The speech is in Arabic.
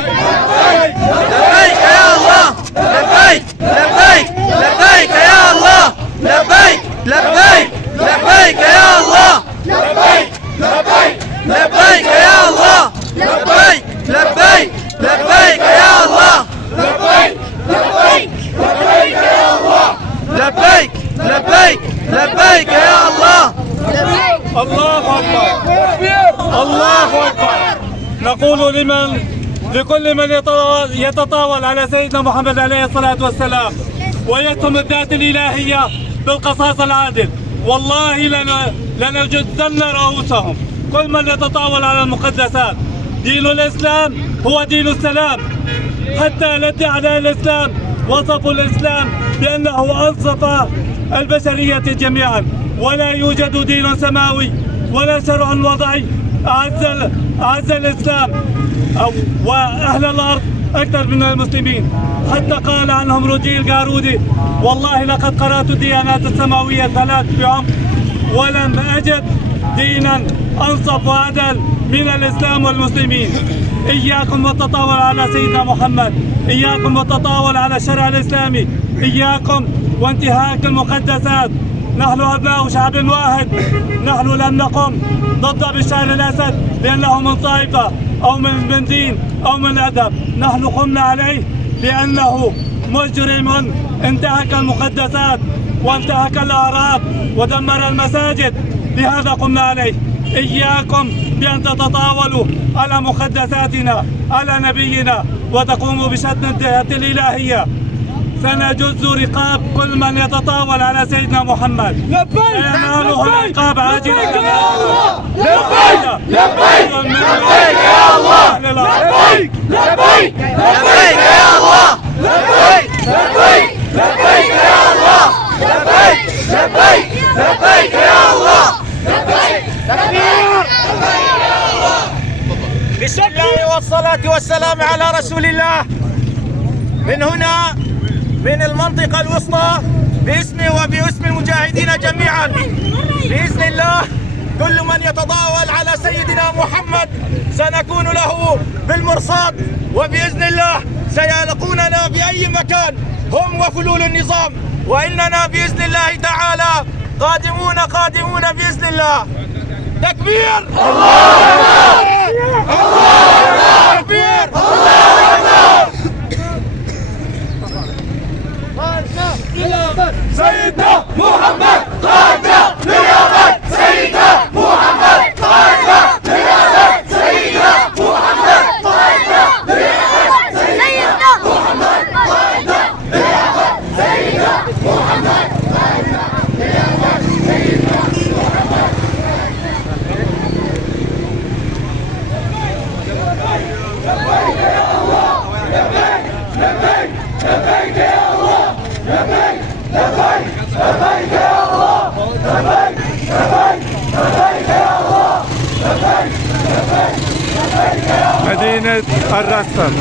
لبيك يا الله، لبيك لبيك لبيك يا الله، لبيك لبيك لبيك يا الله، لبيك لبيك لبيك يا الله، لبيك لبيك لبيك يا الله، لبيك لبيك لبيك يا الله، لبيك لبيك لبيك يا الله. الله أكبر، الله أكبر. نقول لكل من يتطاول على سيدنا محمد عليه الصلاة والسلام ويتهم الذات الإلهية بالقصاص العادل، والله لنجزن رؤوسهم. كل من يتطاول على المقدسات. دين الإسلام هو دين السلام، حتى الادعاء الإسلام وصفوا الإسلام بأنه أنصف البشرية جميعا، ولا يوجد دين سماوي ولا شرع وضعي أعز الإسلام وأهل الأرض أكثر من المسلمين. حتى قال عنهم رجي القارودي: والله لقد قرأت الديانات السماوية ثلاث بعمق ولم أجد دينا أنصف وأعدل من الإسلام والمسلمين. إياكم والتطاول على سيدنا محمد، إياكم والتطاول على الشرع الإسلامي، إياكم وانتهاك المقدسات. نحن أبناء شعب واحد، نحن لم نقم ضد بشار الأسد لأنه من طائفة أو من دين أو من أدب، نحن قمنا عليه لأنه مجرم انتهك المقدسات وانتهك الأعراض ودمر المساجد، لهذا قمنا عليه. إياكم بأن تتطاولوا على مقدساتنا على نبينا وتقوموا بشتم الدهة الإلهية. سنجز رقاب كل من يتطاول على سيدنا محمد. سيناله العقاب عاجلا. لبيك لبيك لبيك يا الله، لبيك لبيك لبيك يا الله، لبيك لبيك لبيك يا الله، لبيك لبيك لبيك يا الله، لبيك لبيك لبيك يا الله. بسم الله والصلاة والسلام على رسول الله. من هنا من المنطقة الوسطى باسمي وباسم المجاهدين جميعا، بإذن الله كل من يتطاول على سيدنا محمد سنكون له بالمرصاد، وبإذن الله سيلقوننا بأي مكان هم وفلول النظام، وإننا بإذن الله تعالى قادمون بإذن الله. تكبير! الله أكبر! الله أكبر! الله أكبر! سيدنا محمد قائدنا للأبد، سيدنا محمد قائدنا للأبد، سيدنا محمد قائدنا للأبد، سيدنا محمد قائدنا للأبد، سيدنا محمد قائدنا للأبد، سيدنا محمد. لبيك يا الله، لبيك لبيك لبيك يا الله، لبيك لبيك لبيك يا الله، لبيك لبيك لبيك يا الله، لبيك لبيك لبيك يا الله. مدينة الرسم.